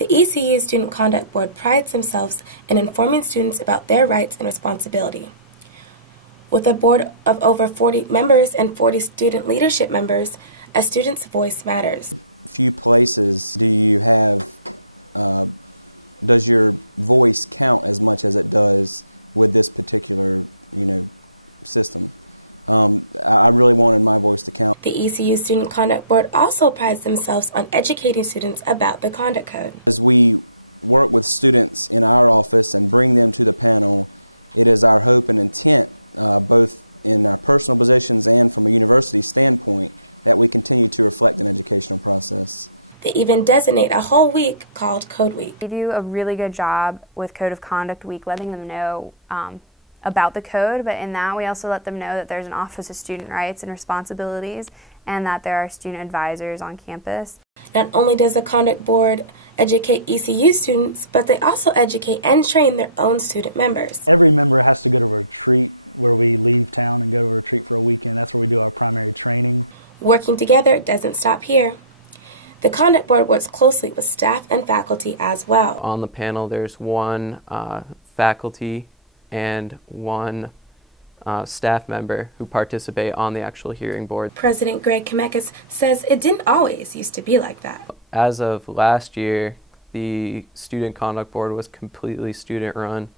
The ECU Student Conduct Board prides themselves in informing students about their rights and responsibility. With a board of over 40 members and 40 student leadership members, a student's voice matters. Few places do you have, does your voice count as much as it does with this particular system? I really want my voice to count. The ECU Student Conduct Board also prides themselves on educating students about the Conduct Code. As we work with students in our office and bring them to the panel, it is our hope and intent, both in their personal positions and from the university standpoint, that we continue to reflect the education process. They even designate a whole week called Code Week. We do a really good job with Code of Conduct Week, letting them know about the code, but in that we also let them know that there's an Office of Student Rights and Responsibilities and that there are student advisors on campus. Not only does the Conduct Board educate ECU students, but they also educate and train their own student members. Every member has to do a retreat where we leave town and we can that's where we do our primary training. Working together doesn't stop here. The Conduct Board works closely with staff and faculty as well. On the panel there's one faculty and one staff member who participate on the actual hearing board. President Greg Kamekis says it didn't always used to be like that. As of last year, the Student Conduct Board was completely student-run,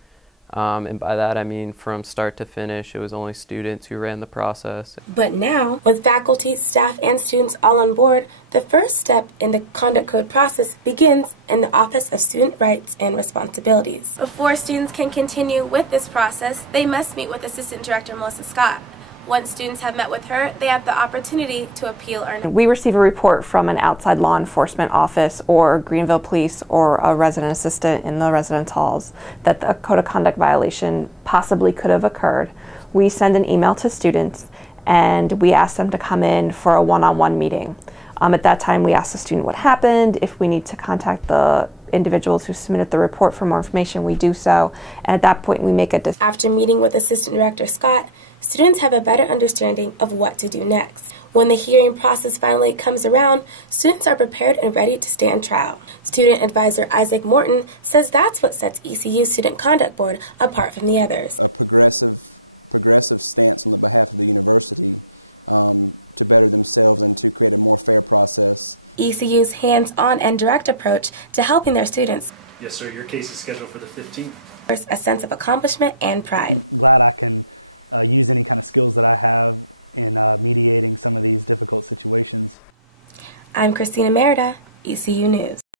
and by that I mean from start to finish, it was only students who ran the process. But now, with faculty, staff, and students all on board, the first step in the Conduct Code process begins in the Office of Student Rights and Responsibilities. Before students can continue with this process, they must meet with Assistant Director Melissa Scott. Once students have met with her, they have the opportunity to appeal or We receive a report from an outside law enforcement office or Greenville Police or a resident assistant in the residence halls that the code of conduct violation possibly could have occurred. We send an email to students and we ask them to come in for a one-on-one meeting. At that time, we ask the student what happened. If we need to contact the individuals who submitted the report for more information, we do so. And at that point, we make a decision. After meeting with Assistant Director Scott, students have a better understanding of what to do next. When the hearing process finally comes around, students are prepared and ready to stand trial. Student Advisor Isaac Morton says that's what sets ECU Student Conduct Board apart from the others. Progressive stance on behalf of the university to better themselves and to create a more fair process. ECU's hands-on and direct approach to helping their students. Yes, sir. Your case is scheduled for the 15th. A sense of accomplishment and pride. Glad I can use the skills that I have in mediating some of these difficult situations. I'm Christina Merida, ECU News.